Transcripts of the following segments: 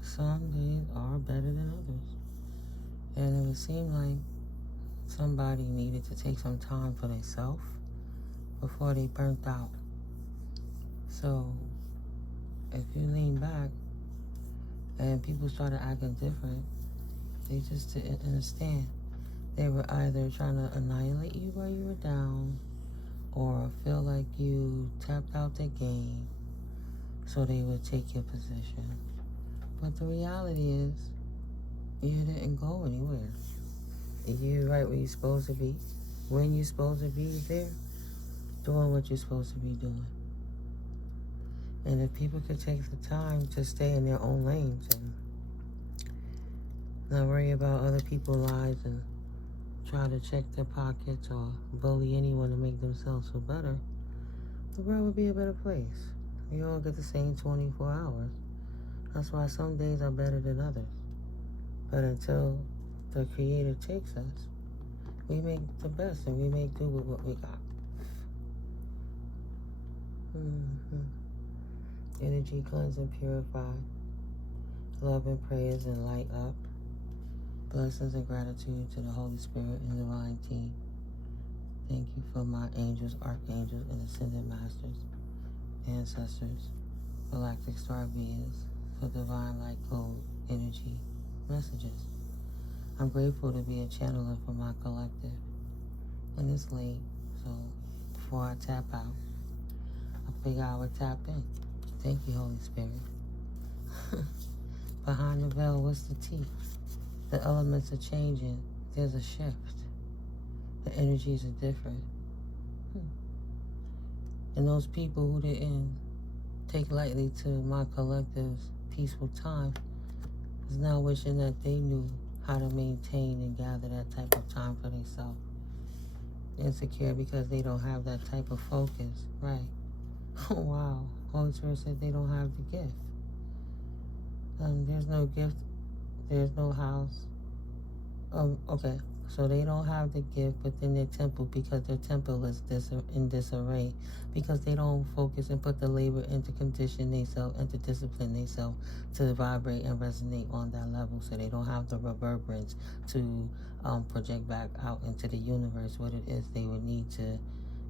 Some days are better than others. And it would seem like somebody needed to take some time for themselves before they burnt out. So if you lean back and people started acting different, they just didn't understand. They were either trying to annihilate you while you were down or feel like you tapped out the game so they would take your position. But the reality is, you didn't go anywhere. You're right where you're supposed to be, when you're supposed to be there, doing what you're supposed to be doing. And if people could take the time to stay in their own lanes and not worry about other people's lives and try to check their pockets or bully anyone to make themselves feel better, the world would be a better place. We all get the same 24 hours. That's why some days are better than others. But until the Creator takes us, we make the best and we make do with what we got. Energy cleanse and purify. Love and prayers and light up. Blessings and gratitude to the Holy Spirit and Divine Team. Thank you for my angels, archangels, and ascended masters, ancestors, galactic star beings, for divine light code energy messages. I'm grateful to be a channeler for my collective. And it's late, so before I tap out, I figure I would tap in. Thank you, Holy Spirit. Behind the veil, what's the tea? The elements are changing. There's a shift. The energies are different. And those people who didn't take lightly to my collective's peaceful time is now wishing that they knew how to maintain and gather that type of time for themselves. Insecure because they don't have that type of focus. Right. Oh, wow. Holy Spirit said they don't have the gift. There's no gift. There's no house. Okay. So they don't have the gift within their temple because their temple is in disarray, because they don't focus and put the labor into condition themselves and to discipline themselves to vibrate and resonate on that level. So they don't have the reverberance to project back out into the universe what it is they would need to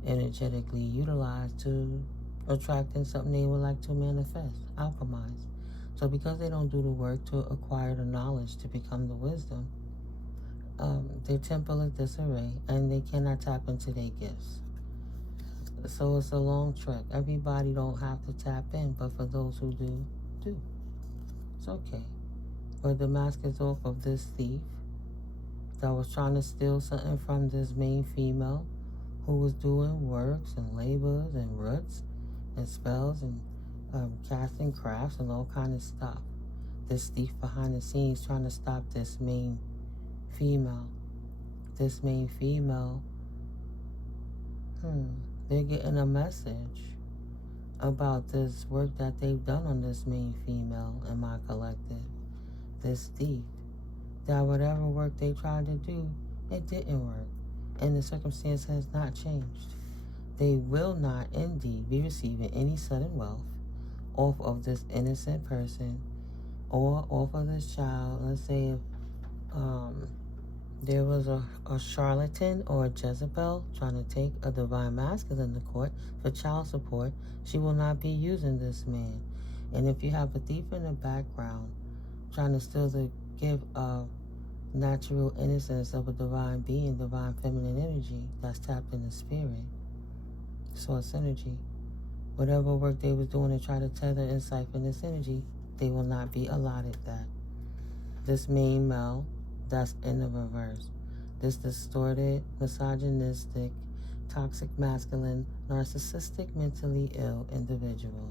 energetically utilize to attract in something they would like to manifest, alchemize. So because they don't do the work to acquire the knowledge to become the wisdom, their temple is disarray and they cannot tap into their gifts. So it's a long trek. Everybody don't have to tap in, but for those who do. It's okay. But the mask is off of this thief that was trying to steal something from this main female who was doing works and labors and roots and spells and casting crafts and all kind of stuff. This thief behind the scenes trying to stop this main female. This main female, they're getting a message about this work that they've done on this main female in my collective. This thief, that whatever work they tried to do, it didn't work. And the circumstance has not changed. They will not indeed be receiving any sudden wealth off of this innocent person or off of this child. Let's say if there was a charlatan or a Jezebel trying to take a divine masculine to court for child support, she will not be using this man. And if you have a thief in the background trying to steal the gift of natural innocence of a divine being, divine feminine energy that's tapped in the spirit, source energy, whatever work they was doing to try to tether and siphon this energy, they will not be allotted that. This main male that's in the reverse, this distorted, misogynistic, toxic masculine, narcissistic, mentally ill individual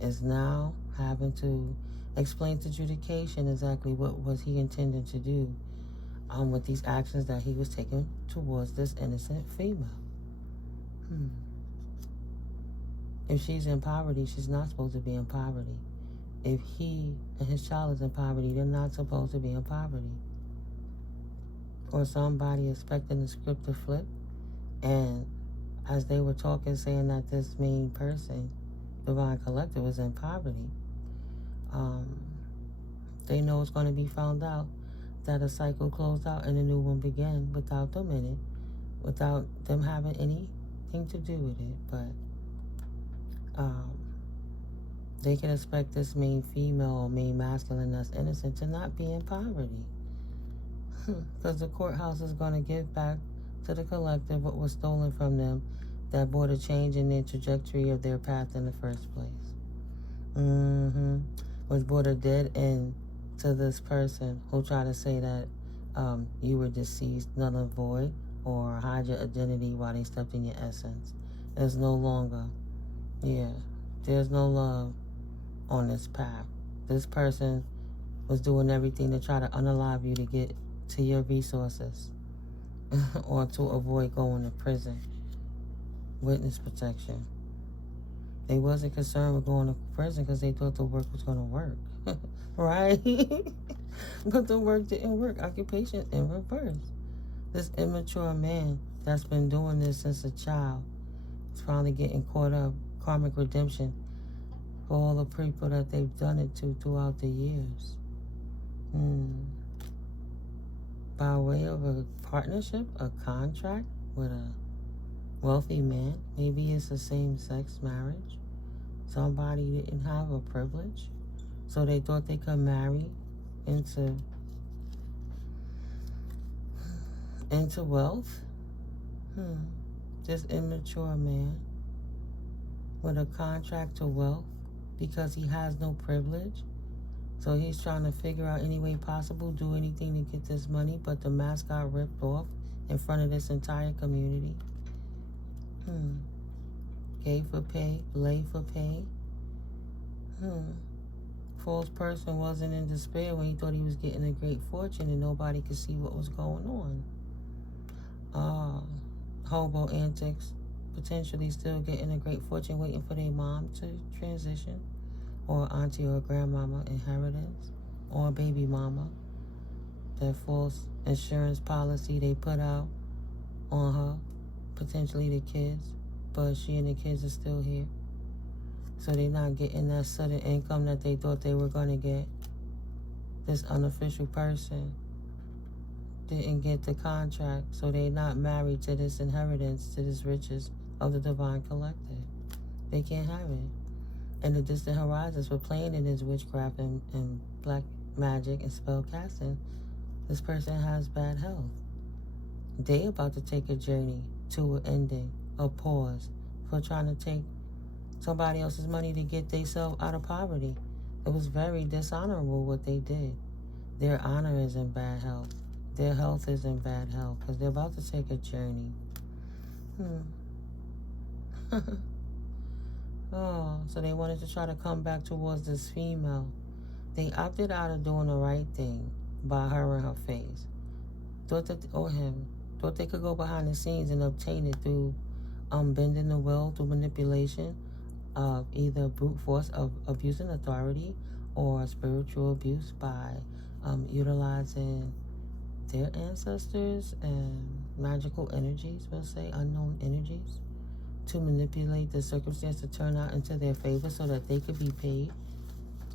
is now having to explain to adjudication exactly what was he intending to do with these actions that he was taking towards this innocent female. If she's in poverty, she's not supposed to be in poverty. If he and his child is in poverty, they're not supposed to be in poverty. Or somebody expecting the script to flip, and as they were talking, saying that this main person, divine collective, was in poverty, They know it's going to be found out that a cycle closed out and a new one began without them in it, without them having anything to do with it. But they can expect this main female or main masculine that's innocent to not be in poverty. Because the courthouse is going to give back to the collective what was stolen from them that brought a change in their trajectory of their path in the first place. Which brought a dead end to this person who tried to say that you were deceased, null and void, or hide your identity while they stepped in your essence. There's no longer, there's no love on this path. This person was doing everything to try to unalive you to get to your resources or to avoid going to prison. Witness protection. They wasn't concerned with going to prison because they thought the work was going to work. Right? But the work didn't work. Occupation in reverse. This immature man that's been doing this since a child is finally getting caught up. Karmic redemption for all the people that they've done it to throughout the years. By way of a partnership, a contract with a wealthy man. Maybe it's a same-sex marriage. Somebody didn't have a privilege, so they thought they could marry into wealth. This immature man with a contract to wealth because he has no privilege. So he's trying to figure out any way possible, do anything to get this money, but the mask got ripped off in front of this entire community. Gay for pay, lay for pay. False person wasn't in despair when he thought he was getting a great fortune and nobody could see what was going on. Hobo antics, potentially still getting a great fortune, waiting for their mom to transition, or auntie or grandmama inheritance, or baby mama. That false insurance policy they put out on her, potentially the kids, but she and the kids are still here. So they're not getting that sudden income that they thought they were going to get. This unofficial person didn't get the contract, so they're not married to this inheritance, to this riches of the divine collective. They can't have it. And the distant horizons for playing in his witchcraft and black magic and spell casting. This person has bad health. They about to take a journey to an ending, a pause, for trying to take somebody else's money to get themselves out of poverty. It was very dishonorable what they did. Their honor is in bad health. Their health is in bad health because they're about to take a journey. So they wanted to try to come back towards this female. They opted out of doing the right thing by her and her face. Thought they could go behind the scenes and obtain it through bending the will, through manipulation of either brute force of abusing authority or spiritual abuse by utilizing their ancestors and magical energies, we'll say, unknown energies, to manipulate the circumstance to turn out into their favor so that they could be paid.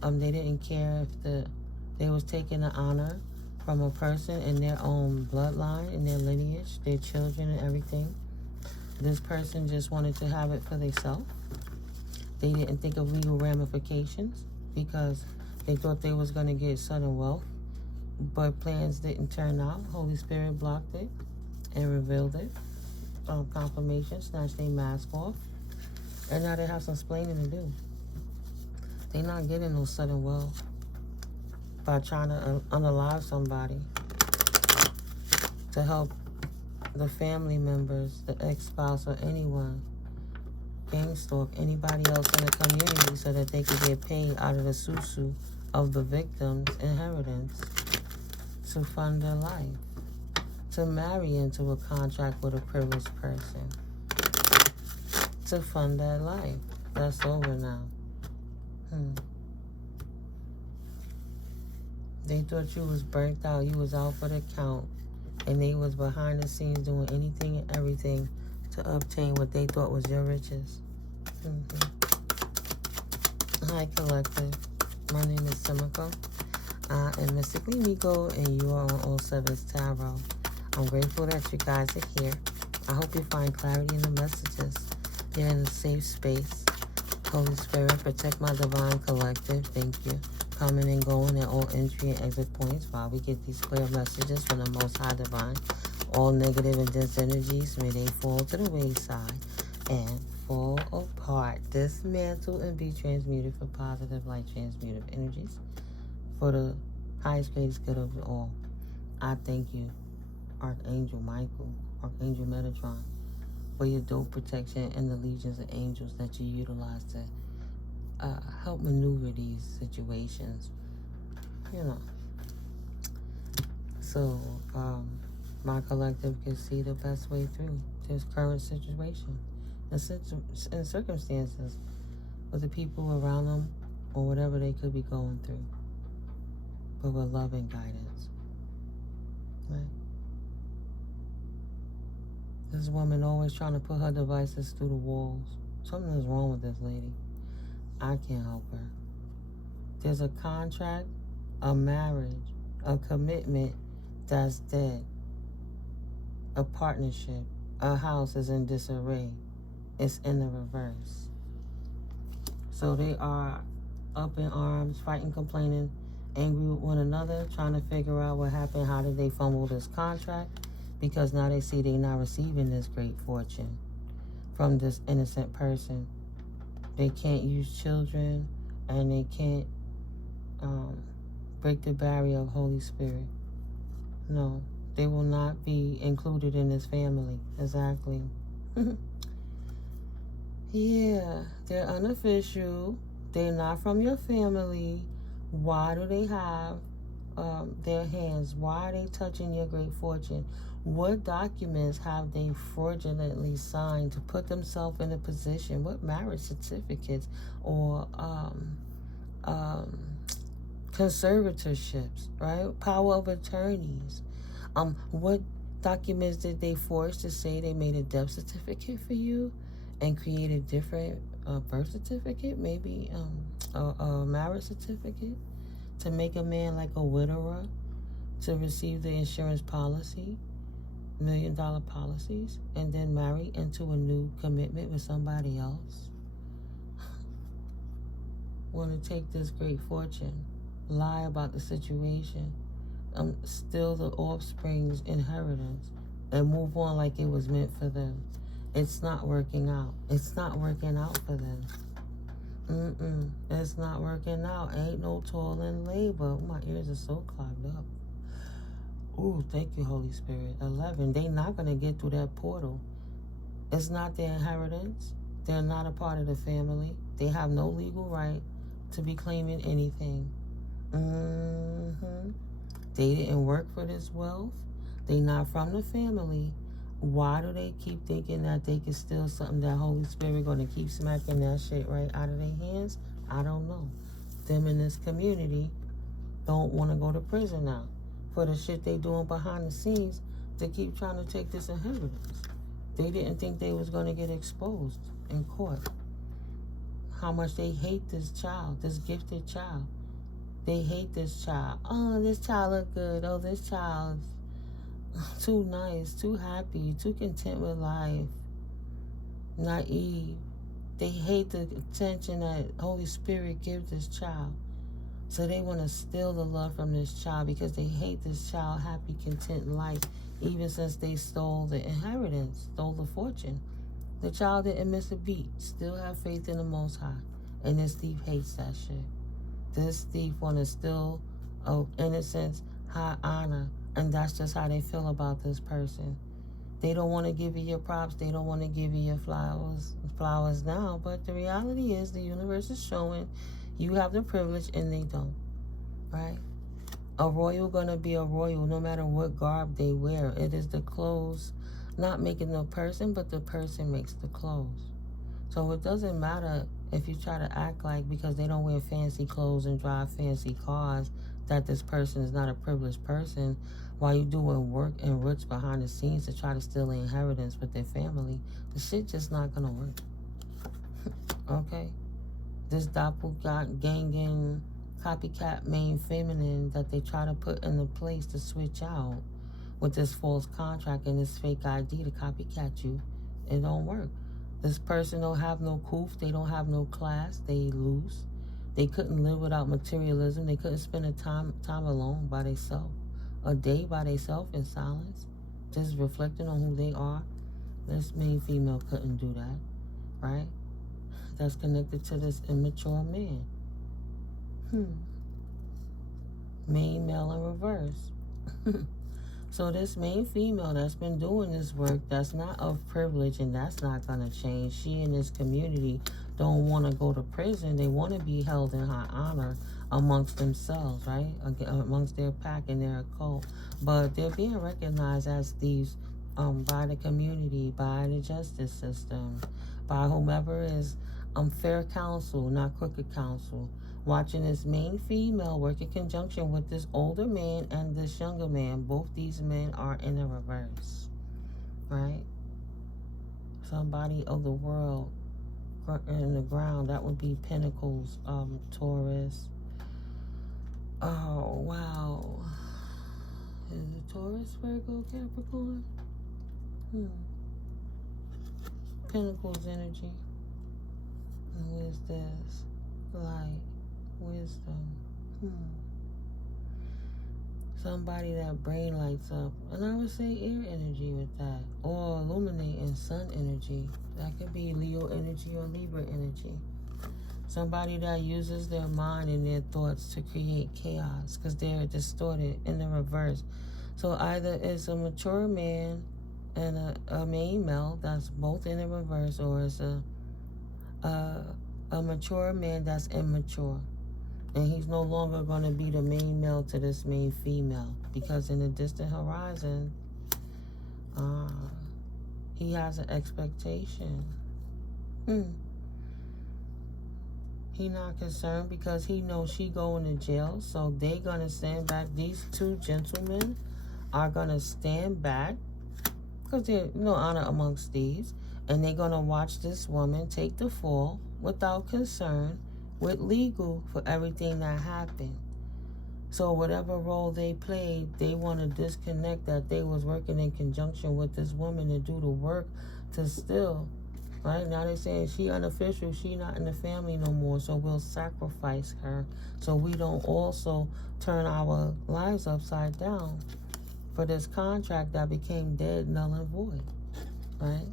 They didn't care if they was taking the honor from a person in their own bloodline, in their lineage, their children and everything. This person just wanted to have it for themselves. They didn't think of legal ramifications because they thought they was going to get sudden wealth, but plans didn't turn out. Holy Spirit blocked it and revealed it. Confirmation, snatched their mask off, and now they have some explaining to do. They're not getting no sudden wealth by trying to unalive somebody to help the family members, the ex-spouse, or anyone gang stalk anybody else in the community so that they could get paid out of the susu of the victim's inheritance to fund their life, to marry into a contract with a privileged person, to fund that life. That's over now. They thought you was burnt out, you was out for the count, and they was behind the scenes doing anything and everything to obtain what they thought was your riches. Hi, collective. My name is Simiko. I am Mystically Miko, and you are on All Sevens Tarot. I'm grateful that you guys are here. I hope you find clarity in the messages. You're in a safe space. Holy Spirit, protect my divine collective. Thank you. Coming and going at all entry and exit points while we get these clear messages from the Most High Divine. All negative and dense energies, may they fall to the wayside and fall apart, dismantle, and be transmuted for positive light transmutive energies for the highest, greatest good of all. I thank you, Archangel Michael, Archangel Metatron, for your dope protection and the legions of angels that you utilize to help maneuver these situations, so my collective can see the best way through this current situation and circumstances with the people around them or whatever they could be going through, but with love and guidance, right? This woman always trying to put her devices through the walls. Something is wrong with this lady. I can't help her. There's a contract, a marriage, a commitment that's dead. A partnership, a house is in disarray. It's in the reverse. So they are up in arms, fighting, complaining, angry with one another, trying to figure out what happened. How did they fumble this contract? Because now they see they're not receiving this great fortune from this innocent person. They can't use children, and they can't break the barrier of Holy Spirit. No, they will not be included in this family. Exactly. Yeah, they're unofficial. They're not from your family. Why do they have their hands? Why are they touching your great fortune? What documents have they fraudulently signed to put themselves in a position? What marriage certificates or conservatorships, right? Power of attorneys. What documents did they forge to say they made a death certificate for you and create a different birth certificate? Maybe a marriage certificate to make a man like a widower to receive the insurance policy, $1 million policies, and then marry into a new commitment with somebody else. Want to take this great fortune, lie about the situation, steal the offspring's inheritance, and move on like it was meant for them. It's not working out. It's not working out for them. It's not working out. Ain't no toil and labor. Ooh, my ears are so clogged up. Ooh, thank you, Holy Spirit. 11. They not going to get through that portal. It's not their inheritance. They're not a part of the family. They have no legal right to be claiming anything. They didn't work for this wealth. They not from the family. Why do they keep thinking that they can steal something that Holy Spirit going to keep smacking that shit right out of their hands? I don't know. Them in this community don't want to go to prison now for the shit they doing behind the scenes to keep trying to take this inheritance. They didn't think they was going to get exposed in court. How much they hate this child, this gifted child. They hate this child. Oh, this child look good. Oh, this child too nice, too happy, too content with life, naive. They hate the attention that Holy Spirit gives this child. So they want to steal the love from this child because they hate this child happy, content life, even since they stole the inheritance, stole the fortune. The child didn't miss a beat, still have faith in the Most High. And this thief hates that shit. This thief want to steal innocence, high honor, and that's just how they feel about this person. They don't want to give you your props. They don't want to give you your flowers now. But the reality is the universe is showing you have the privilege and they don't, right? A royal gonna be a royal no matter what garb they wear. It is the clothes not making the person, but the person makes the clothes. So it doesn't matter if you try to act like because they don't wear fancy clothes and drive fancy cars that this person is not a privileged person while you doing work and roots behind the scenes to try to steal the inheritance with their family. The shit just not gonna work. Okay? This doppelganging, copycat main feminine that they try to put in the place to switch out with this false contract and this fake ID to copycat you. It don't work. This person don't have no coof. They don't have no class. They loose. They couldn't live without materialism. They couldn't spend a time alone by themselves, a day by themselves in silence, just reflecting on who they are. This main female couldn't do that, right? That's connected to this immature man. Main male in reverse. So this main female that's been doing this work, that's not of privilege, and that's not going to change. She and this community don't want to go to prison. They want to be held in high honor amongst themselves, right? Amongst their pack and their cult. But they're being recognized as thieves by the community, by the justice system, by whomever is fair counsel, not crooked counsel. Watching this main female work in conjunction with this older man and this younger man. Both these men are in the reverse, right? Somebody of the world in the ground, that would be Pentacles, Taurus. Oh, wow. Is it Taurus, Virgo, Capricorn? Pentacles energy. And what is this? Light. Wisdom. Somebody that brain lights up. And I would say air energy with that. Or illuminating sun energy. That could be Leo energy or Libra energy. Somebody that uses their mind and their thoughts to create chaos because they're distorted in the reverse. So either it's a mature man and a main male that's both in the reverse, or it's a mature man that's immature. And he's no longer going to be the main male to this main female. Because in the distant horizon, he has an expectation. He not concerned because he knows she going to jail. So they going to stand back. These two gentlemen are going to stand back. Because there's no honor amongst thieves. And they're going to watch this woman take the fall without concern, with legal for everything that happened. So whatever role they played, they want to disconnect that they was working in conjunction with this woman to do the work to steal. Right now they're saying she unofficial, she not in the family no more, so we'll sacrifice her so we don't also turn our lives upside down for this contract that became dead, null and void. Right?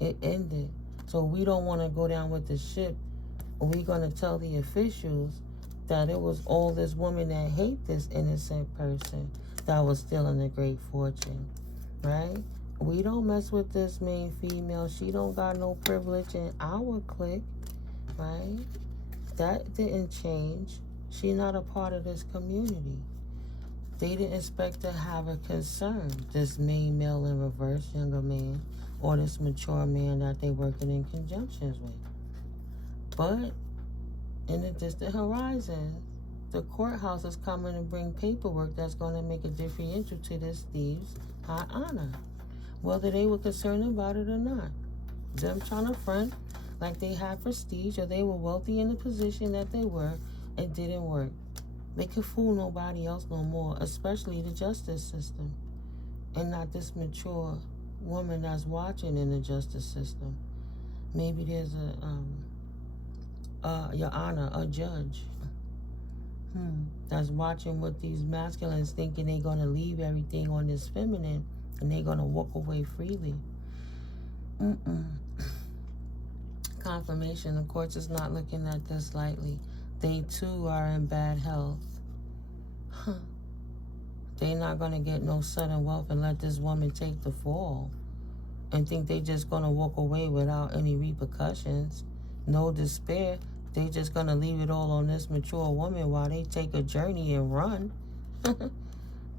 It ended. So we don't want to go down with the ship. We're going to tell the officials that it was all this woman that hate this innocent person that was stealing a great fortune, right? We don't mess with this main female. She don't got no privilege in our clique, right? That didn't change. She not a part of this community. They didn't expect to have a concern, this main male in reverse, younger man, or this mature man that they working in conjunctions with. But in the distant horizon, the courthouse is coming to bring paperwork that's going to make a differential to this thieves' high honor, whether they were concerned about it or not. Them trying to front like they had prestige or they were wealthy in the position that they were, it didn't work. They could fool nobody else no more, especially the justice system, and not this mature woman that's watching in the justice system. Maybe there's Your Honor, a judge that's watching with these masculines thinking they're going to leave everything on this feminine and they're going to walk away freely. Confirmation, the courts is not looking at this lightly. They too are in bad health. They're not going to get no sudden wealth and let this woman take the fall and think they just going to walk away without any repercussions. No despair. They just going to leave it all on this mature woman while they take a journey and run.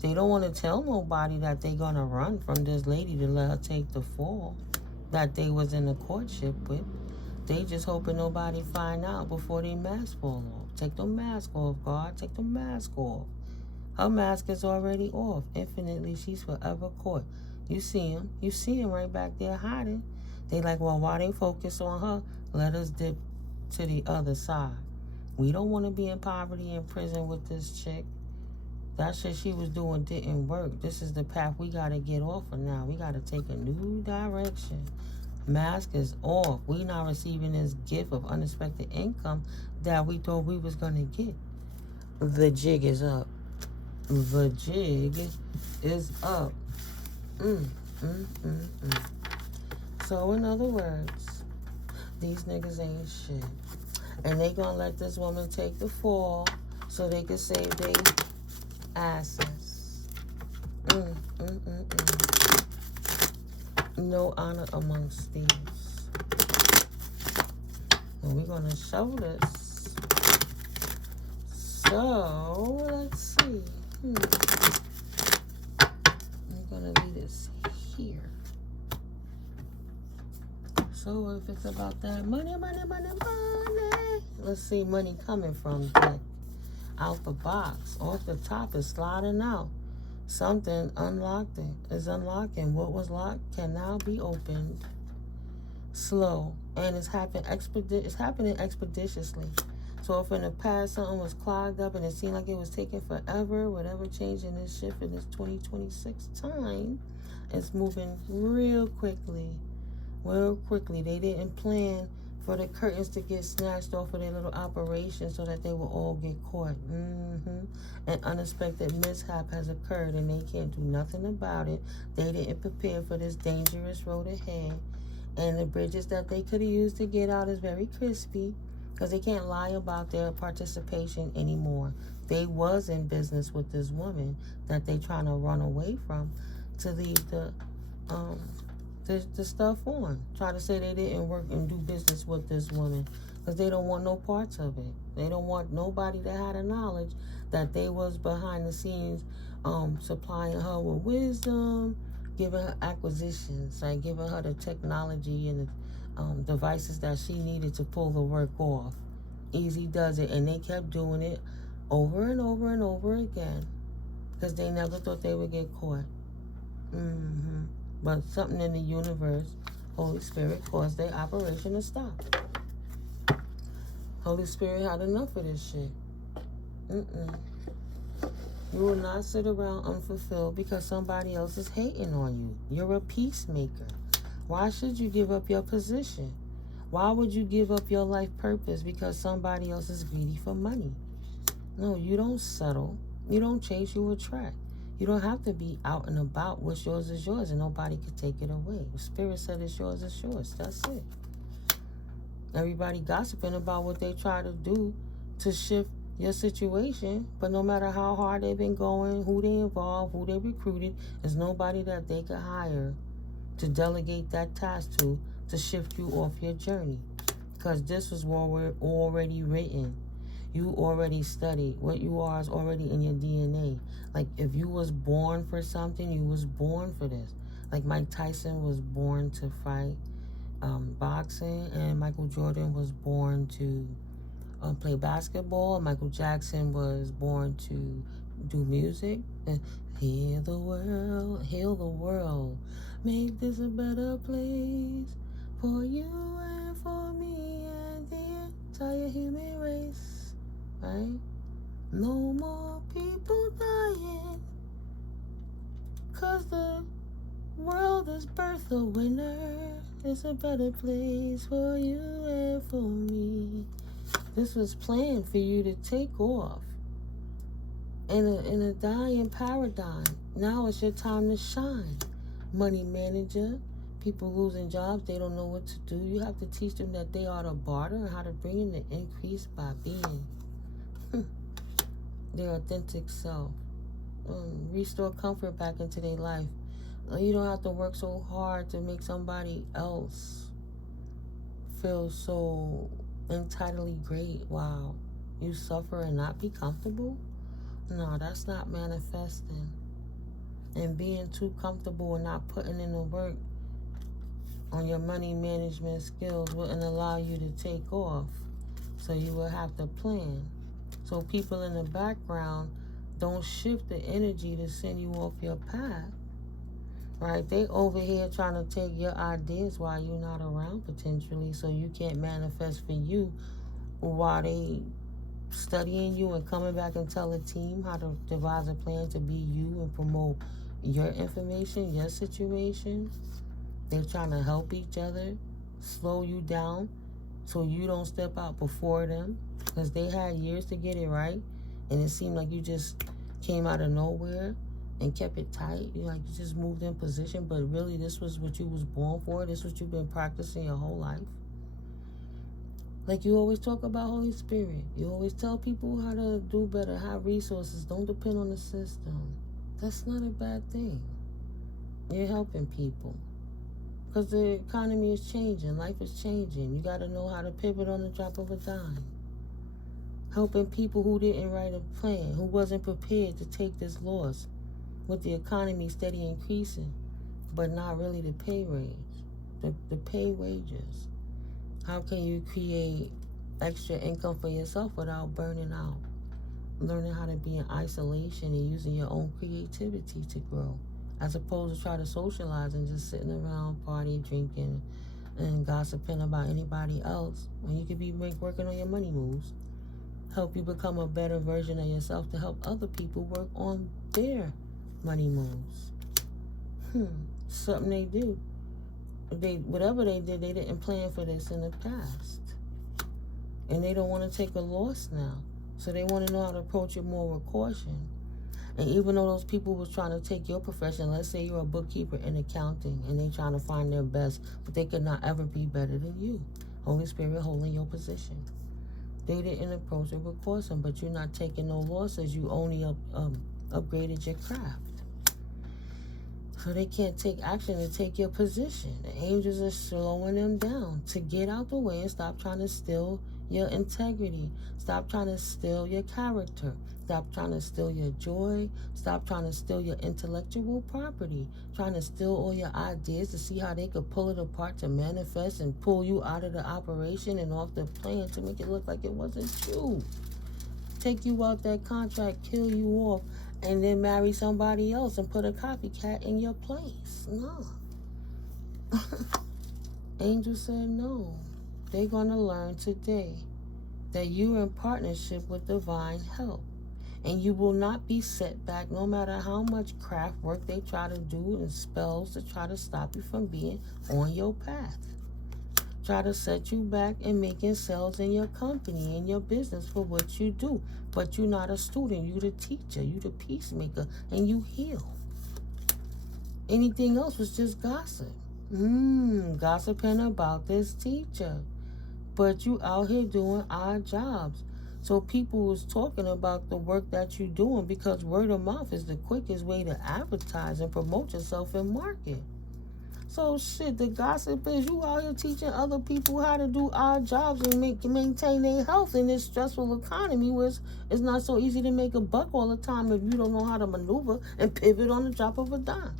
They don't want to tell nobody that they going to run from this lady to let her take the fall that they was in a courtship with. They just hoping nobody find out before they mask fall off. Take the mask off, God. Take the mask off. Her mask is already off. Infinitely, she's forever caught. You see him. You see him right back there hiding. They like, well, why they focus on her? Let us dip to the other side. We don't want to be in poverty in prison with this chick. That shit she was doing didn't work. This is the path we got to get off of now. We got to take a new direction. Mask is off. We not receiving this gift of unexpected income that we thought we was going to get. The jig is up. The jig is up. So in other words, these niggas ain't shit. And they gonna let this woman take the fall so they can save their asses. No honor amongst thieves. And we're gonna show this. So let's see. I'm gonna leave this here. So if it's about that money, let's see money coming from that. Out the box, off the top is sliding out. Something unlocked it is unlocking. What was locked can now be opened. Slow, and it's happening expeditiously. So if in the past something was clogged up and it seemed like it was taking forever, whatever changed in this shift in this 2026 time, it's moving real quickly. Real quickly. They didn't plan for the curtains to get snatched off of their little operation so that they will all get caught. An unexpected mishap has occurred and they can't do nothing about it. They didn't prepare for this dangerous road ahead. And the bridges that they could have used to get out is very crispy because they can't lie about their participation anymore. They was in business with this woman that they trying to run away from to leave the stuff on. Try to say they didn't work and do business with this woman because they don't want no parts of it. They don't want nobody that had a knowledge that they was behind the scenes supplying her with wisdom, giving her acquisitions, like giving her the technology and the devices that she needed to pull the work off. Easy does it, and they kept doing it over and over and over again because they never thought they would get caught. But something in the universe, Holy Spirit, caused their operation to stop. Holy Spirit had enough of this shit. You will not sit around unfulfilled because somebody else is hating on you. You're a peacemaker. Why should you give up your position? Why would you give up your life purpose because somebody else is greedy for money? No, you don't settle. You don't chase, you attract. You don't have to be out and about. What's yours is yours and nobody can take it away. The Spirit said it's yours, it's yours. That's it. Everybody gossiping about what they try to do to shift your situation, but no matter how hard they've been going, who they involved, who they recruited, there's nobody that they could hire to delegate that task to shift you off your journey. Because this was already written. You already studied. What you are is already in your DNA. Like, if you was born for something, you was born for this. Like, Mike Tyson was born to fight boxing, and Michael Jordan was born to play basketball. Michael Jackson was born to do music. And heal the world, make this a better place for you and for me and the entire human race, right? No more people dying, 'cause the world has birthed a winner. It's a better place for you and for me. This was planned for you to take off in a dying paradigm. Now it's your time to shine. Money manager, people losing jobs, they don't know what to do. You have to teach them that they are to barter and how to bring in the increase by being their authentic self. Restore comfort back into their life. You don't have to work so hard to make somebody else feel so entitledly great. Wow. You suffer and not be comfortable? No, that's not manifesting. And being too comfortable and not putting in the work on your money management skills wouldn't allow you to take off. So you will have to plan. So people in the background don't shift the energy to send you off your path. Right? They over here trying to take your ideas while you're not around potentially, so you can't manifest for you while they studying you and coming back and tell a team how to devise a plan to be you and promote your information, your situation. They're trying to help each other, slow you down so you don't step out before them, because they had years to get it right, and it seemed like you just came out of nowhere and kept it tight. You just moved in position, but really this was what you was born for. This was what you've been practicing your whole life. Like you always talk about Holy Spirit. You always tell people how to do better, have resources. Don't depend on the system. That's not a bad thing. You're helping people. Because the economy is changing. Life is changing. You got to know how to pivot on the drop of a dime. Helping people who didn't write a plan, who wasn't prepared to take this loss with the economy steady increasing, but not really the pay raise, the pay wages. How can you create extra income for yourself without burning out? Learning how to be in isolation and using your own creativity to grow, as opposed to try to socialize and just sitting around, party, drinking, and gossiping about anybody else when you could be working on your money moves. Help you become a better version of yourself to help other people work on their money moves. Something they do. Whatever they did, they didn't plan for this in the past. And they don't want to take a loss now. So they want to know how to approach it more with caution. And even though those people was trying to take your profession, let's say you're a bookkeeper in accounting, and they trying to find their best, but they could not ever be better than you. Holy Spirit holding your position. They didn't approach it with caution, but you're not taking no losses. You only upgraded your craft. So they can't take action to take your position. The angels are slowing them down to get out the way and stop trying to steal your integrity. Stop trying to steal your character. Stop trying to steal your joy. Stop trying to steal your intellectual property. Trying to steal all your ideas to see how they could pull it apart to manifest and pull you out of the operation and off the plan to make it look like it wasn't you. Take you out that contract, kill you off, and then marry somebody else and put a copycat in your place. No. Angel said no. They're going to learn today that you're in partnership with divine help. And you will not be set back no matter how much craft work they try to do and spells to try to stop you from being on your path. Try to set you back and making sales in your company, in your business for what you do. But you're not a student. You're the teacher. You're the peacemaker. And you heal. Anything else was just gossip. Gossiping about this teacher. But you out here doing odd jobs. So people was talking about the work that you're doing because word of mouth is the quickest way to advertise and promote yourself and market. So shit, the gossip is you out here teaching other people how to do odd jobs and maintain their health in this stressful economy where it's not so easy to make a buck all the time if you don't know how to maneuver and pivot on the drop of a dime.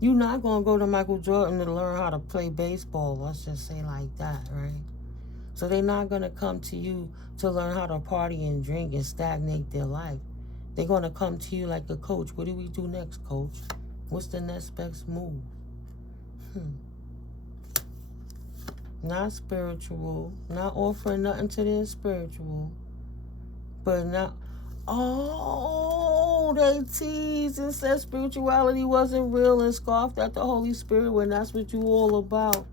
You're not going to go to Michael Jordan to learn how to play baseball, let's just say like that, right? So they're not going to come to you to learn how to party and drink and stagnate their life. They're going to come to you like a coach. What do we do next, coach? What's the next best move? Not spiritual. Not offering nothing to their spiritual. But not... Oh, they teased and said spirituality wasn't real and scoffed at the Holy Spirit when that's what you all about.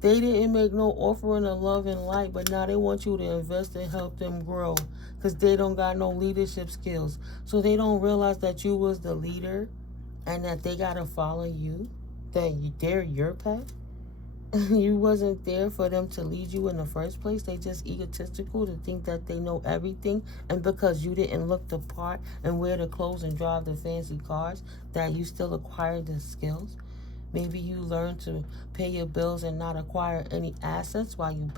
They didn't make no offering of love and light, but now they want you to invest and help them grow because they don't got no leadership skills. So they don't realize that you was the leader and that they got to follow you, that they're your pet. You wasn't there for them to lead you in the first place. They just egotistical to think that they know everything. And because you didn't look the part and wear the clothes and drive the fancy cars, that you still acquired the skills. Maybe you learn to pay your bills and not acquire any assets while you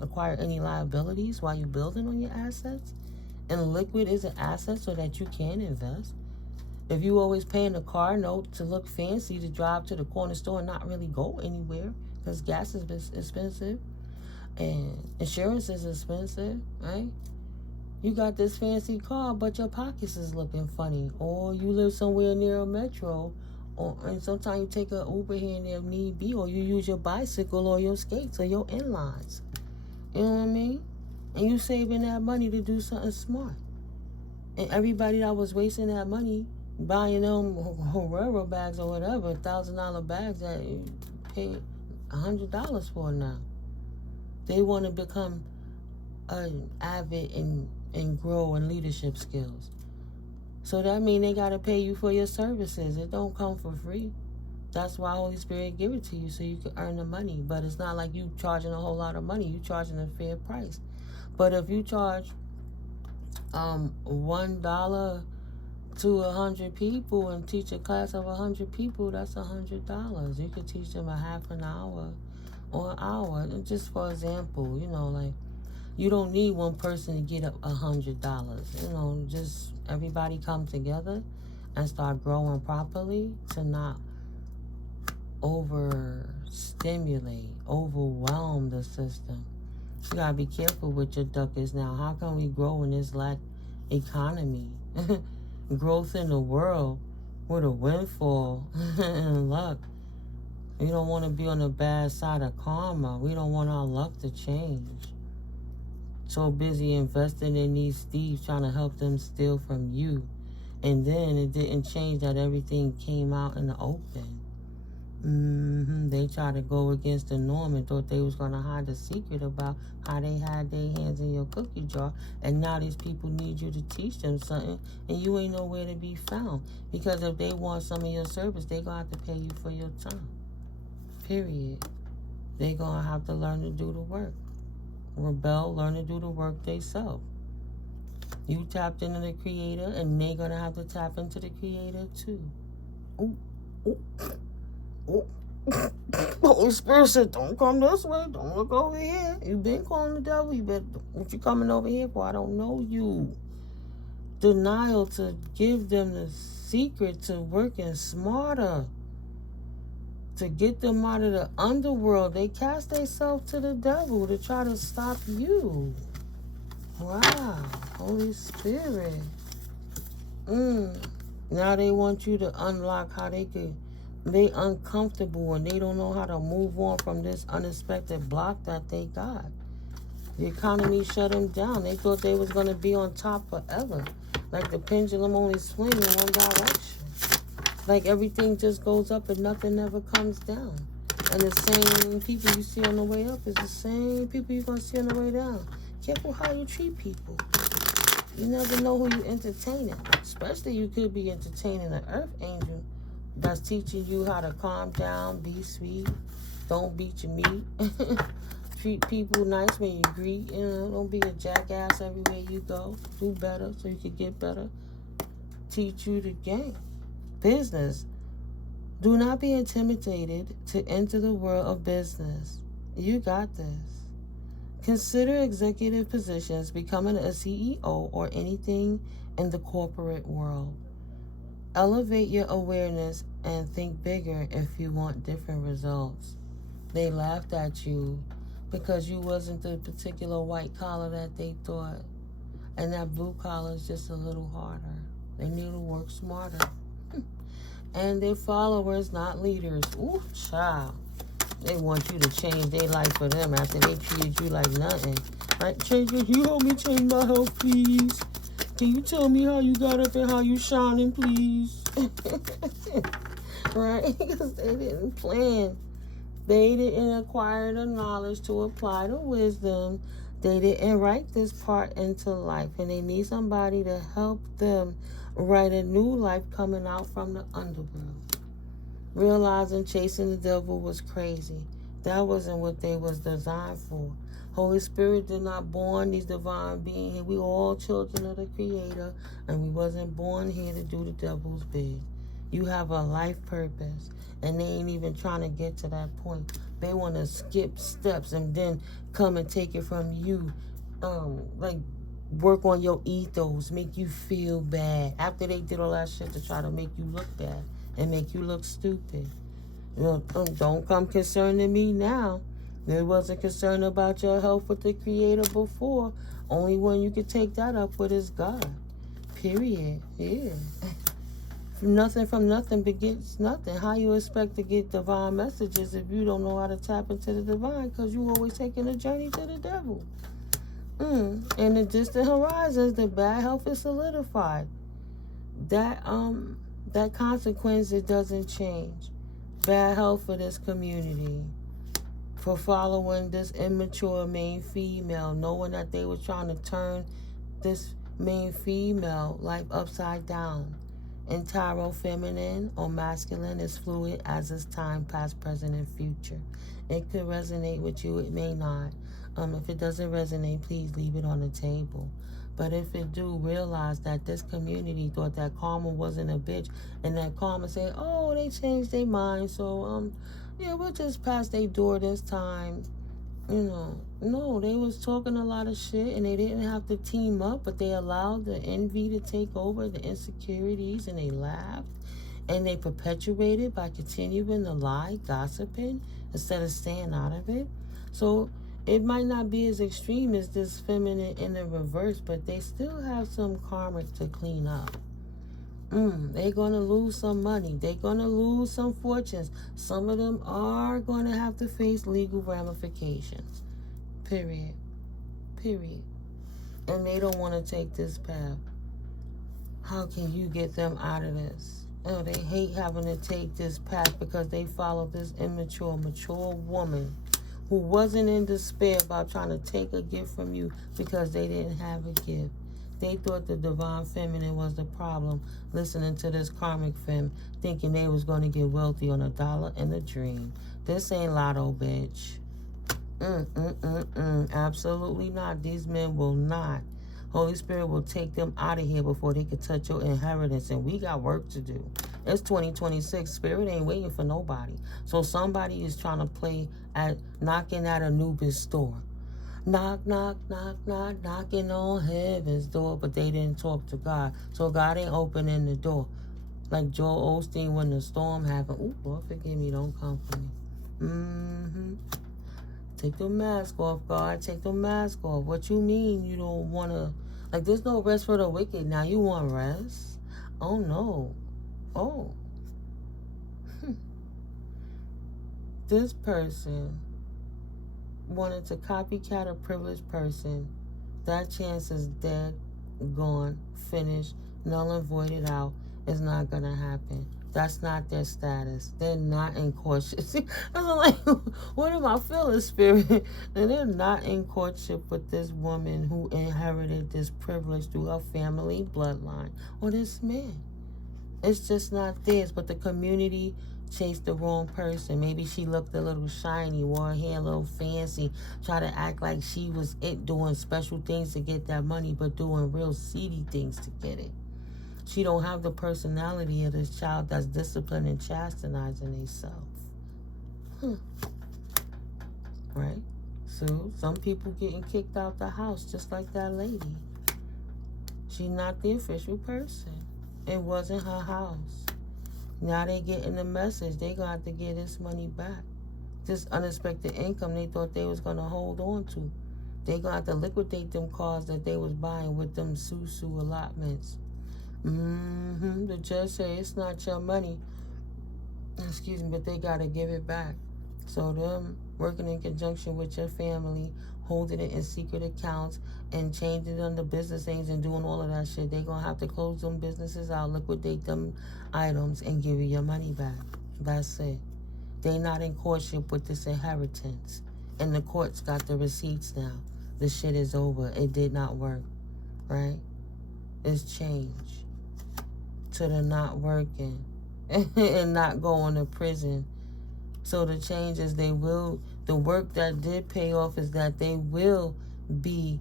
acquire any liabilities while you building on your assets. And liquid is an asset so that you can invest. If you always paying a car note to look fancy to drive to the corner store and not really go anywhere because gas is expensive and insurance is expensive, right? You got this fancy car, but your pockets is looking funny. Or you live somewhere near a metro, and sometimes you take an Uber here and there if need be, or you use your bicycle or your skates or your inlines. You know what I mean? And you saving that money to do something smart. And everybody that was wasting that money buying them Herrera bags or whatever, $1,000 bags that you pay $100 for now. They want to become an avid and grow in leadership skills. So that means they got to pay you for your services. It don't come for free. That's why Holy Spirit give it to you so you can earn the money. But it's not like you charging a whole lot of money. You charging a fair price. But if you charge $1 to 100 people and teach a class of 100 people, that's $100. You could teach them a half an hour or an hour. And just for example, like you don't need one person to get up $100. Just everybody come together and start growing properly to not overwhelm the system. You gotta be careful with your duckers now. How can we grow in this economy? Growth in the world with a windfall and luck. We don't want to be on the bad side of karma. We don't want our luck to change. So busy investing in these thieves trying to help them steal from you. And then it didn't change that everything came out in the open. They tried to go against the norm and thought they was going to hide the secret about how they had their hands in your cookie jar. And now these people need you to teach them something and you ain't nowhere to be found. Because if they want some of your service, they going to have to pay you for your time. Period. They going to have to learn to do the work. Rebel, learn to do the work themselves. You tapped into the Creator and they going to have to tap into the Creator too. Ooh, ooh. Oh, Holy Spirit said, don't come this way. Don't look over here. You've been calling the devil. What you coming over here for? I don't know you. Denial to give them the secret to working smarter. To get them out of the underworld. They cast themselves to the devil to try to stop you. Wow. Holy Spirit. Now they want you to unlock how they uncomfortable and they don't know how to move on from this unexpected block that they got. The economy shut them down. They thought they was going to be on top forever. Like the pendulum only swing in one direction. Like everything just goes up and nothing ever comes down. And the same people you see on the way up is the same people you're going to see on the way down. Careful how you treat people. You never know who you're entertaining. Especially you could be entertaining an earth angel that's teaching you how to calm down, be sweet, don't beat your meat, treat people nice when you greet, don't be a jackass everywhere you go, do better so you can get better, teach you the game. Business. Do not be intimidated to enter the world of business. You got this. Consider executive positions, becoming a CEO or anything in the corporate world. Elevate your awareness and think bigger if you want different results. They laughed at you because you wasn't the particular white collar that they thought. And that blue collar is just a little harder. They need to work smarter. And their followers, not leaders. Ooh, child. They want you to change their life for them after they treated you like nothing. Right? Can you help me change my health, please? Can you tell me how you got up and how you shining, please? Right? Because they didn't plan. They didn't acquire the knowledge to apply the wisdom. They didn't write this part into life. And they need somebody to help them write a new life coming out from the underworld. Realizing chasing the devil was crazy. That wasn't what they was designed for. Holy Spirit did not born these divine beings. We all children of the Creator, and we wasn't born here to do the devil's bid. You have a life purpose, and they ain't even trying to get to that point. They want to skip steps and then come and take it from you. Like work on your ethos, make you feel bad. After they did all that shit to try to make you look bad and make you look stupid. Don't come concerning me now. There wasn't concerned about your health with the Creator before. Only one you could take that up with is God. Period. Yeah. Nothing from nothing begets nothing. How you expect to get divine messages if you don't know how to tap into the divine? Because you always taking a journey to the devil. In the distant horizons, the bad health is solidified. That that consequence, it doesn't change. Bad health for this community, for following this immature main female, knowing that they were trying to turn this main female life upside down. In tarot, feminine or masculine is fluid, as is time, past, present, and future. It could resonate with you, it may not. If it doesn't resonate, please leave it on the table. But if it do, realize that this community thought that karma wasn't a bitch, and that karma said, oh, they changed their mind, so yeah, we'll just pass their door this time. No, they was talking a lot of shit, and they didn't have to team up, but they allowed the envy to take over, the insecurities, and they laughed, and they perpetuated by continuing the lie, gossiping, instead of staying out of it. So it might not be as extreme as this feminine in the reverse, but they still have some karmic to clean up. They're going to lose some money. They're going to lose some fortunes. Some of them are going to have to face legal ramifications. Period. And they don't want to take this path. How can you get them out of this? Oh, they hate having to take this path because they follow this mature woman who wasn't in despair about trying to take a gift from you because they didn't have a gift. They thought the divine feminine was the problem, listening to this karmic femme, thinking they was going to get wealthy on $1 and a dream. This ain't lotto, bitch. Absolutely not. These men will not. Holy Spirit will take them out of here before they can touch your inheritance, and we got work to do. It's 2026. Spirit ain't waiting for nobody. So somebody is trying to play at knocking at Anubis' door. Knock, knock, knock, knock, knocking on heaven's door, but they didn't talk to God. So God ain't opening the door. Like Joel Osteen when the storm happened. Ooh, Lord, forgive me, don't come for me. Take the mask off, God. Take the mask off. What you mean you don't want to... Like, there's no rest for the wicked. Now you want rest? Oh, no. Oh. This person wanted to copycat a privileged person. That chance is dead, gone, finished, null and voided out. It's not going to happen. That's not their status. They're not in courtship. See, I'm like, what am I feeling, Spirit? And they're not in courtship with this woman who inherited this privilege through her family bloodline, or this man. It's just not theirs, but the community chased the wrong person. Maybe she looked a little shiny, wore her hair a little fancy, tried to act like she was it, doing special things to get that money, but doing real seedy things to get it. She don't have the personality of this child that's disciplined and chastising themselves. Right? So some people getting kicked out the house just like that lady. She's not the official person. It wasn't her house. Now they getting the message. They gonna have to get this money back. This unexpected income they thought they was gonna hold on to. They gonna have to liquidate them cars that they was buying with them Susu allotments. The judge said it's not your money. Excuse me, but they gotta give it back. So them working in conjunction with your family, holding it in secret accounts and changing them to business names and doing all of that shit, they gonna have to close them businesses out, liquidate them items, and give you your money back. That's it. They not in courtship with this inheritance. And the courts got the receipts now. The shit is over. It did not work. Right? It's change to the not working and not going to prison. So the change is the work that did pay off is that they will be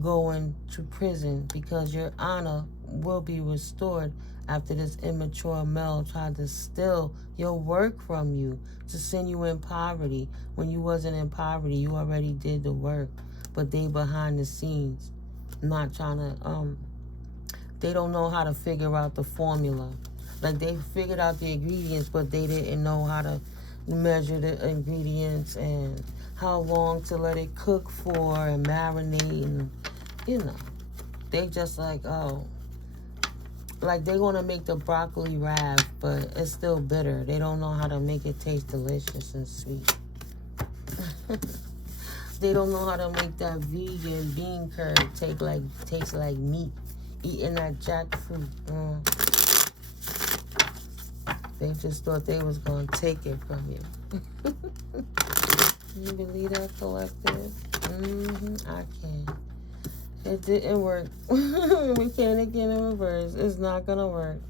going to prison because your honor will be restored after this immature male tried to steal your work from you, to send you in poverty. When you wasn't in poverty, you already did the work. But they behind the scenes, not trying to, they don't know how to figure out the formula. Like, they figured out the ingredients, but they didn't know how to measure the ingredients and how long to let it cook for and marinate, and, they just like, like they want to make the broccoli wrap, but it's still bitter. They don't know how to make it taste delicious and sweet. They don't know how to make that vegan bean curd taste like meat. Eating that jackfruit. They just thought they was going to take it from you. Can you believe that, collective? I can. It didn't work. We can't again in reverse. It's not going to work.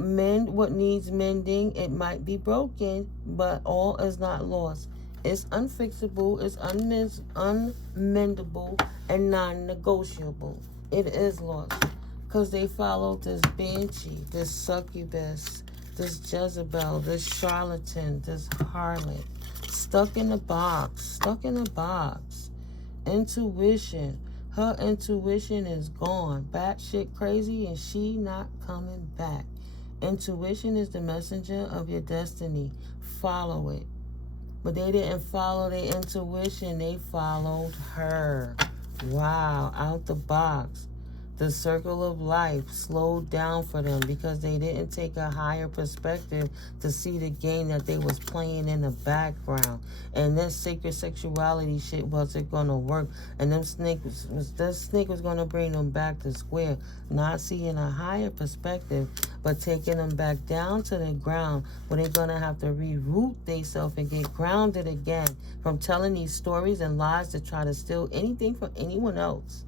Mend what needs mending. It might be broken, but all is not lost. It's unfixable, it's unmendable, and non-negotiable. It is lost. Because they followed this banshee, this succubus, this Jezebel, this charlatan, this harlot. Stuck in a box. Intuition. Her intuition is gone. Batshit crazy, and she not coming back. Intuition is the messenger of your destiny. Follow it. But they didn't follow their intuition. They followed her. Wow. Out the box. The circle of life slowed down for them because they didn't take a higher perspective to see the game that they was playing in the background. And that sacred sexuality shit wasn't going to work. And that snake was going to bring them back to square. Not seeing a higher perspective, but taking them back down to the ground where they're going to have to reroot themselves and get grounded again from telling these stories and lies to try to steal anything from anyone else.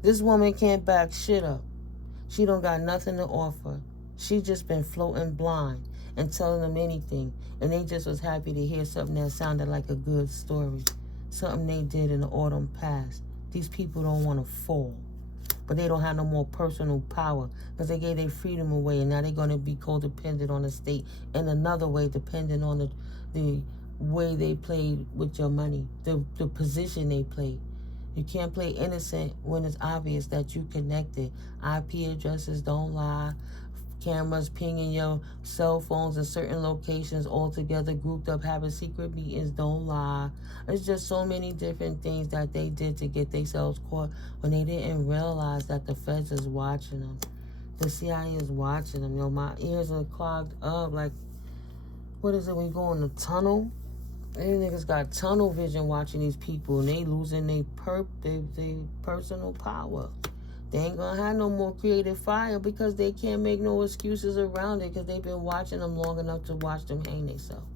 This woman can't back shit up. She don't got nothing to offer. She just been floating blind and telling them anything. And they just was happy to hear something that sounded like a good story. Something they did in the autumn past. These people don't want to fall. But they don't have no more personal power because they gave their freedom away. And now they're going to be codependent on the state. And another way, dependent on the way they played with your money. The position they played. You can't play innocent when it's obvious that you connected. IP addresses don't lie. Cameras pinging your cell phones in certain locations all together, grouped up, having secret meetings don't lie. There's just so many different things that they did to get themselves caught when they didn't realize that the feds is watching them. The CIA is watching them. Yo, my ears are clogged up. Like, what is it when you go in the tunnel? These niggas got tunnel vision watching these people, and they losing their personal power. They ain't gonna have no more creative fire because they can't make no excuses around it because they've been watching them long enough to watch them hang themselves.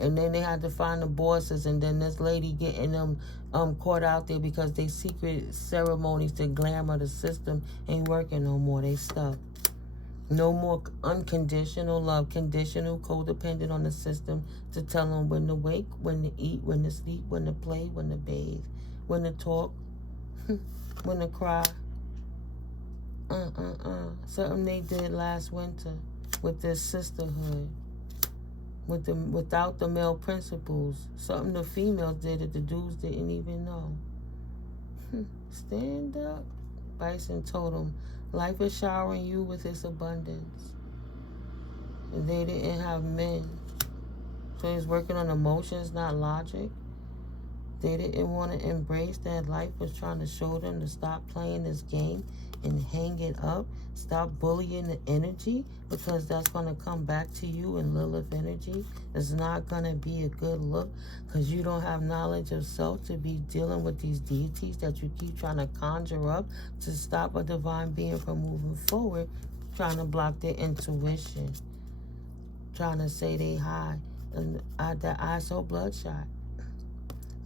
And then they had to find the bosses, and then this lady getting them caught out there because they secret ceremonies to glamour the system ain't working no more. They stuck. No more unconditional love, conditional, codependent on the system to tell them when to wake, when to eat, when to sleep, when to play, when to bathe, when to talk, when to cry. Something they did last winter with this sisterhood, without the male principles. Something the females did that the dudes didn't even know. Stand up. Bison told them, life is showering you with its abundance. And they didn't have men. So he's working on emotions, not logic. They didn't want to embrace that life was trying to show them to stop playing this game and hang it up. Stop bullying the energy because that's going to come back to you in Lilith energy. It's not going to be a good look because you don't have knowledge of self to be dealing with these deities that you keep trying to conjure up to stop a divine being from moving forward, trying to block their intuition, trying to say they high and that eye so bloodshot.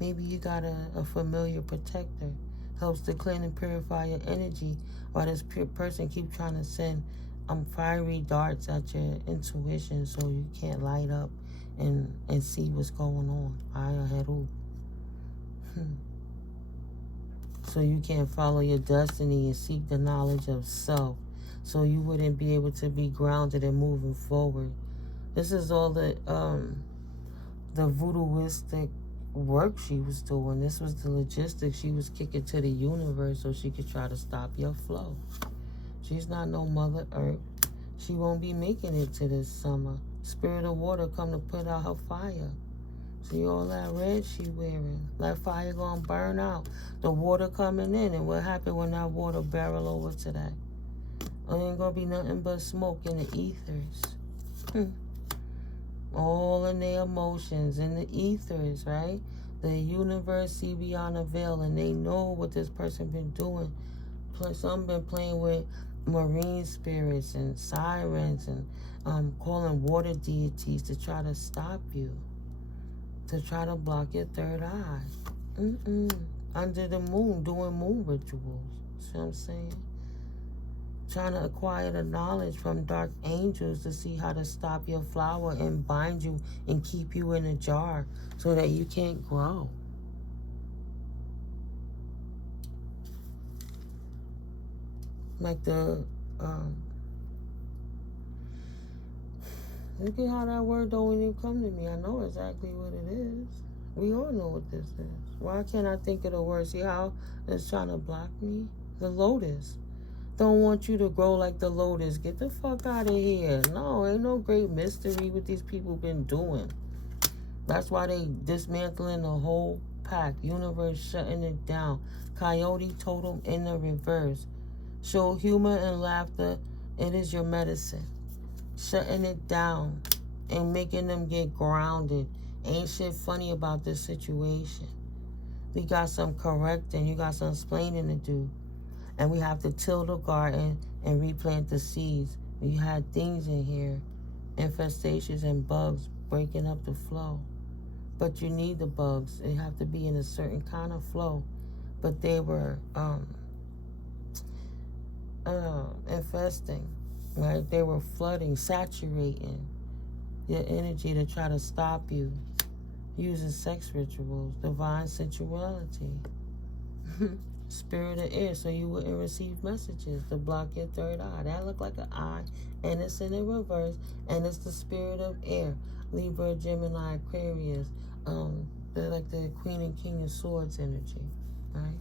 Maybe you got a familiar protector. Helps to clean and purify your energy while this person keep trying to send fiery darts at your intuition so you can't light up and see what's going on. So you can't follow your destiny and seek the knowledge of self. So you wouldn't be able to be grounded and moving forward. This is all the voodooistic work she was doing. This was the logistics she was kicking to the universe so she could try to stop your flow. She's not no Mother Earth. She won't be making it to this summer. Spirit of water come to put out her fire. See all that red she wearing? That fire gonna burn out. The water coming in, and what happened when that water barrel over to that? It ain't gonna be nothing but smoke in the ethers. All in their emotions, in the ethers, right? The universe see beyond the veil, and they know what this person been doing. Some been playing with marine spirits and sirens and calling water deities to try to stop you, to try to block your third eye. Under the moon, doing moon rituals. See what I'm saying? Trying to acquire the knowledge from dark angels to see how to stop your flower and bind you and keep you in a jar so that you can't grow. Like the, look at how that word don't even come to me. I know exactly what it is. We all know what this is. Why can't I think of the word? See how it's trying to block me? The lotus. Don't want you to grow like the lotus. Get the fuck out of here. No, ain't no great mystery what these people been doing. That's why they dismantling the whole pack. Universe shutting it down. Coyote totem in the reverse. Show humor and laughter. It is your medicine. Shutting it down and making them get grounded. Ain't shit funny about this situation. We got some correcting. You got some explaining to do. And we have to till the garden and replant the seeds. We had things in here, infestations and bugs breaking up the flow. But you need the bugs. They have to be in a certain kind of flow. But they were infesting, right? They were flooding, saturating your energy to try to stop you. Using sex rituals, divine sensuality. Spirit of air, so you wouldn't receive messages to block your third eye. That look like an eye, and it's in the reverse, and it's the spirit of air. Libra, Gemini, Aquarius. They're like the Queen and King of Swords energy, right?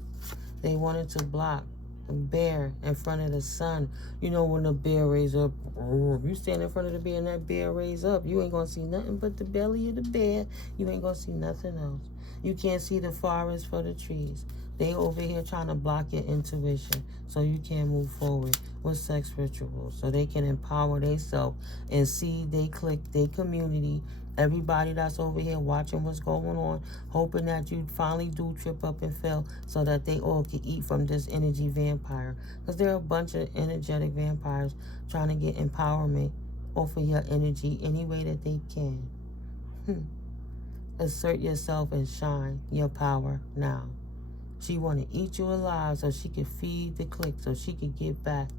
They wanted to block the bear in front of the sun. You know when the bear raise up, you stand in front of the bear and that bear raise up, you ain't gonna see nothing but the belly of the bear. You ain't gonna see nothing else. You can't see the forest for the trees. They over here trying to block your intuition so you can't move forward with sex rituals, so they can empower themselves and see they click, they community, everybody that's over here watching what's going on, hoping that you finally do trip up and fail so that they all can eat from this energy vampire. Because there are a bunch of energetic vampires trying to get empowerment off of your energy any way that they can. Assert yourself and shine your power now. She want to eat you alive so she can feed the clique, so she can get back.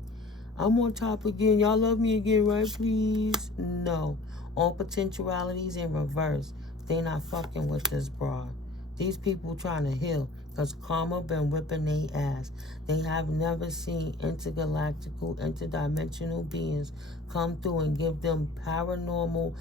I'm on top again. Y'all love me again, right? Please? No. All potentialities in reverse. They not fucking with this broad. These people trying to heal because karma been whipping they ass. They have never seen intergalactical, interdimensional beings come through and give them paranormal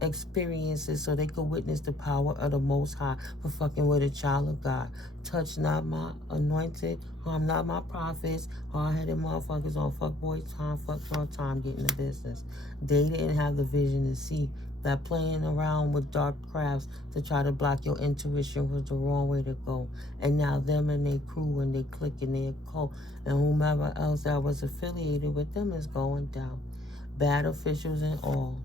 experiences so they could witness the power of the Most High for fucking with a child of God. Touch not my anointed, harm not my prophets. Hard-headed motherfuckers on fuckboy time, fuck girl time getting the business. They didn't have the vision to see that playing around with dark crafts to try to block your intuition was the wrong way to go. And now them and their crew and they clique and their cult and whomever else that was affiliated with them is going down. Bad officials and all.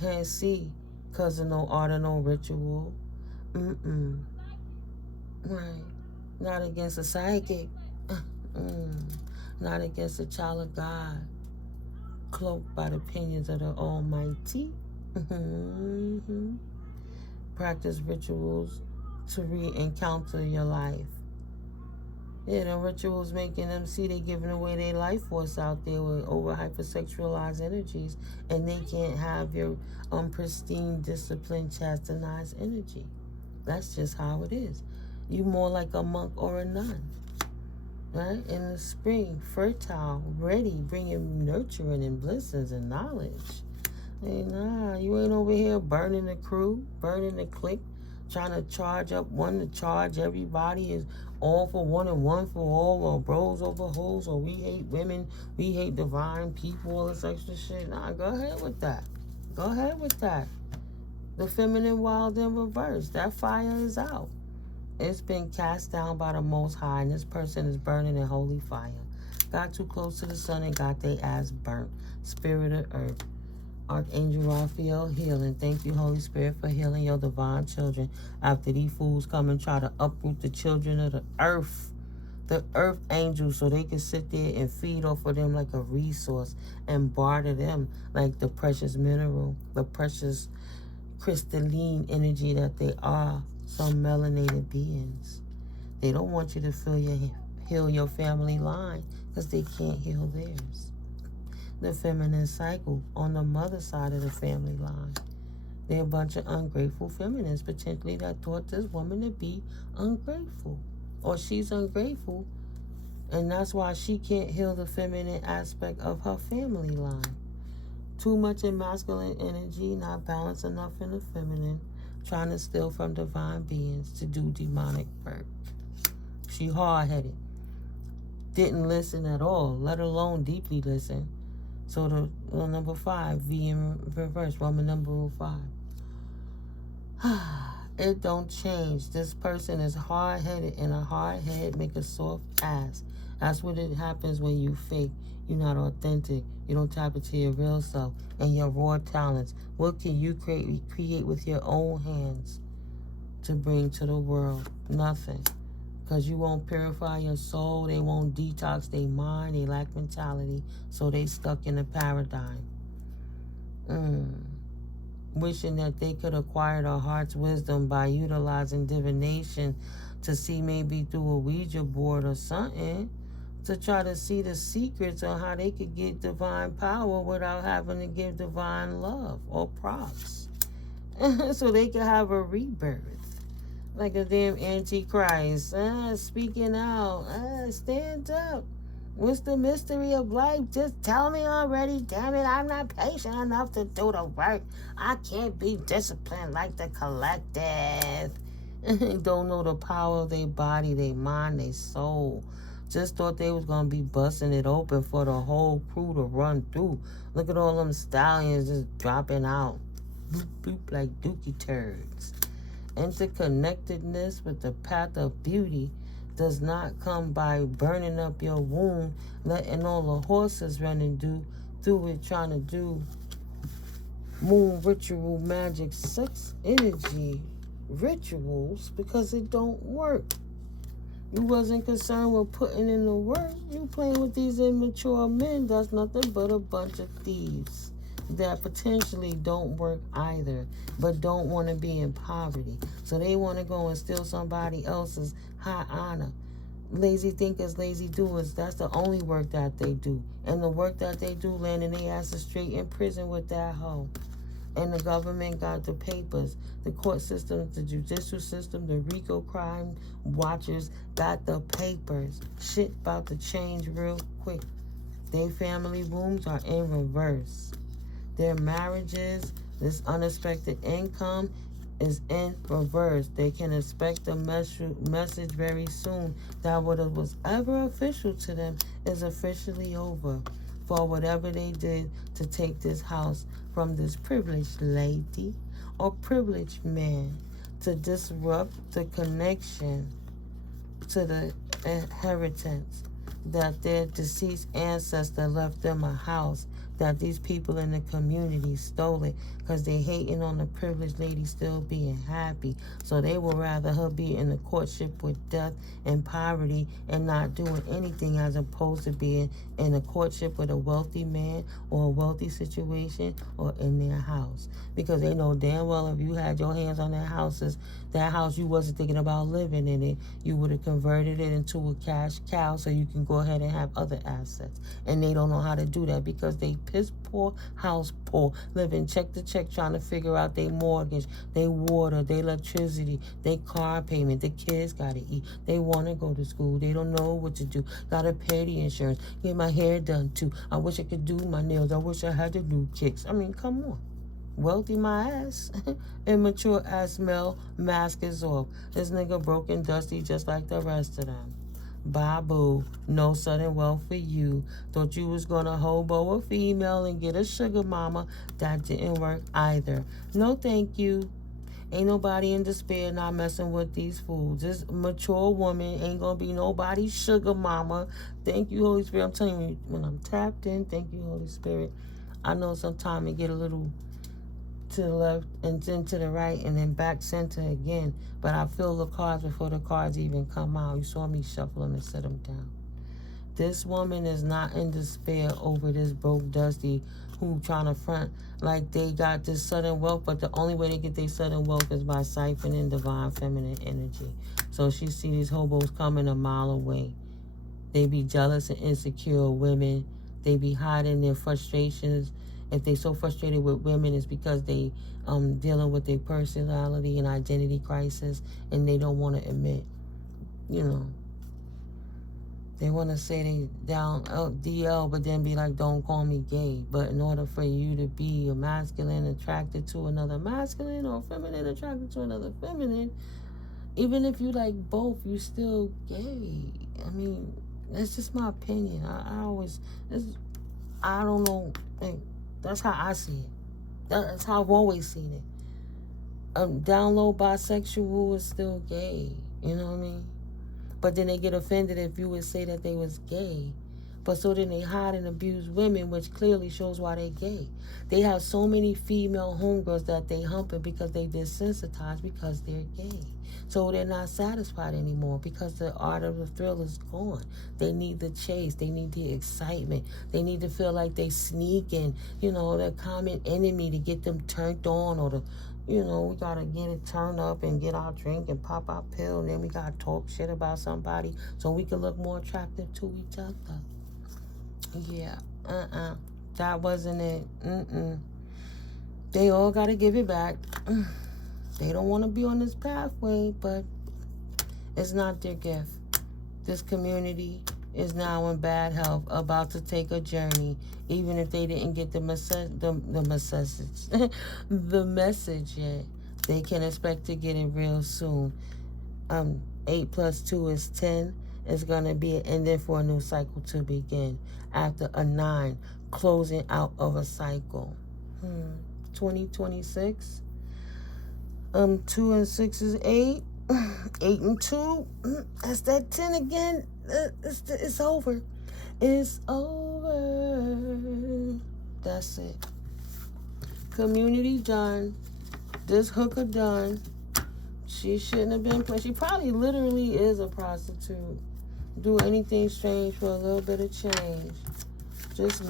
Can't see because of no art or no ritual. Right. Not against a psychic. Not against a child of God. Cloaked by the opinions of the Almighty. Practice rituals to re-encounter your life. Yeah, the rituals making them see they giving away their life force out there with over hypersexualized energies, and they can't have your pristine, disciplined, chastised energy. That's just how it is. You more like a monk or a nun, right? In the spring, fertile, ready, bringing nurturing and blessings and knowledge. Hey, nah, you ain't over here burning the crew, burning the clique, trying to charge up one to charge everybody is all for one and one for all, or bros over hoes, or we hate women, we hate divine people, all this extra shit. Nah, go ahead with that. Go ahead with that. The feminine wild in reverse. That fire is out. It's been cast down by the Most High, and this person is burning in holy fire. Got too close to the sun and got their ass burnt. Spirit of earth. Archangel Raphael, healing. Thank you, Holy Spirit, for healing your divine children. After these fools come and try to uproot the children of the earth angels, so they can sit there and feed off of them like a resource and barter them like the precious mineral, the precious crystalline energy that they are, some melanated beings. They don't want you to heal your family line because they can't heal theirs. The feminine cycle on the mother side of the family line. They're a bunch of ungrateful feminists potentially that taught this woman to be ungrateful. Or she's ungrateful, and that's why she can't heal the feminine aspect of her family line. Too much in masculine energy, not balanced enough in the feminine, trying to steal from divine beings to do demonic work. She hard-headed. Didn't listen at all, let alone deeply listen. So the number 5, V in reverse, Roman number 5. It don't change. This person is hard-headed, and a hard head make a soft ass. That's what it happens when you fake. You're not authentic. You don't tap into your real self and your raw talents. What can you create with your own hands to bring to the world? Nothing. Because you won't purify your soul. They won't detox their mind. They lack mentality. So they stuck in a paradigm. Wishing that they could acquire the heart's wisdom by utilizing divination to see maybe through a Ouija board or something, to try to see the secrets on how they could get divine power without having to give divine love or props. So they could have a rebirth. Like a damn antichrist. Speaking out. Stand up. What's the mystery of life? Just tell me already. Damn it, I'm not patient enough to do the work. I can't be disciplined like the collective. Don't know the power of their body, their mind, their soul. Just thought they was going to be busting it open for the whole crew to run through. Look at all them stallions just dropping out. Bloop, bloop, like dookie turds. Interconnectedness with the path of beauty does not come by burning up your womb, letting all the horses run and do through it, trying to do moon ritual, magic, sex energy rituals, because it don't work. You wasn't concerned with putting in the work. You playing with these immature men that's nothing but a bunch of thieves that potentially don't work either, but don't want to be in poverty. So they want to go and steal somebody else's high honor. Lazy thinkers, lazy doers, that's the only work that they do. And the work that they do, landing their asses straight in prison with that hoe. And the government got the papers. The court system, the judicial system, the RICO crime watchers got the papers. Shit about to change real quick. Their family wombs are in reverse. Their marriages, this unexpected income is in reverse. They can expect a message very soon that what was ever official to them is officially over for whatever they did to take this house from this privileged lady or privileged man, to disrupt the connection to the inheritance that their deceased ancestor left them a house, that these people in the community stole it because they hating on the privileged lady still being happy. So they would rather her be in a courtship with death and poverty and not doing anything, as opposed to being in a courtship with a wealthy man or a wealthy situation or in their house. Because they know damn well if you had your hands on that house you wasn't thinking about living in it, you would have converted it into a cash cow so you can go ahead and have other assets. And they don't know how to do that because they piss poor, house poor, living check to check, trying to figure out their mortgage, their water, their electricity, their car payment. The kids gotta eat. They want to go to school. They don't know what to do. Gotta pay the insurance. Get my hair done too. I wish I could do my nails. I wish I had the new kicks. I mean, come on. Wealthy my ass. Immature ass male, mask is off. This nigga broke and dusty just like the rest of them. Babu, no sudden wealth for you. Thought you was gonna hobo a female and get a sugar mama. That didn't work either. No thank you. Ain't nobody in despair not messing with these fools. This mature woman ain't gonna be nobody's sugar mama. Thank you, Holy Spirit. I'm telling you, when I'm tapped in, thank you, Holy Spirit. I know sometimes it get a little to the left and then to the right and then back center again. But I feel the cards before the cards even come out. You saw me shuffle them and set them down. This woman is not in despair over this broke dusty who trying to front like they got this sudden wealth, but the only way they get their sudden wealth is by siphoning divine feminine energy. So she see these hobos coming a mile away. They be jealous and insecure women. They be hiding their frustrations. If they so frustrated with women, it's because they dealing with their personality and identity crisis, and they don't want to admit, you know. They want to say they down DL, but then be like, don't call me gay. But in order for you to be a masculine attracted to another masculine or feminine attracted to another feminine, even if you like both, you still gay. I mean, that's just my opinion. I don't know. That's how I see it. That's how I've always seen it. Down low bisexual is still gay. You know what I mean? But then they get offended if you would say that they was gay. But so then they hide and abuse women, which clearly shows why they gay. They have so many female homegirls that they humping because they desensitized because they're gay. So they're not satisfied anymore because the art of the thrill is gone. They need the chase. They need the excitement. They need to feel like they sneaking, the common enemy to get them turned on, or we got to get it turned up and get our drink and pop our pill, and then we got to talk shit about somebody so we can look more attractive to each other. Yeah, that wasn't it. They all got to give it back. They don't want to be on this pathway, but it's not their gift. This community is now in bad health, about to take a journey, even if they didn't get the message the message yet. They can expect to get it real soon. 8 plus 2 is 10. It's going to be an ending for a new cycle to begin. After a 9, closing out of a cycle. 2026. 2 and 6 is 8. 8 and 2. That's that 10 again. It's over. It's over. That's it. Community done. This hooker done. She shouldn't have been playing. She probably literally is a prostitute. Do anything strange for a little bit of change. Just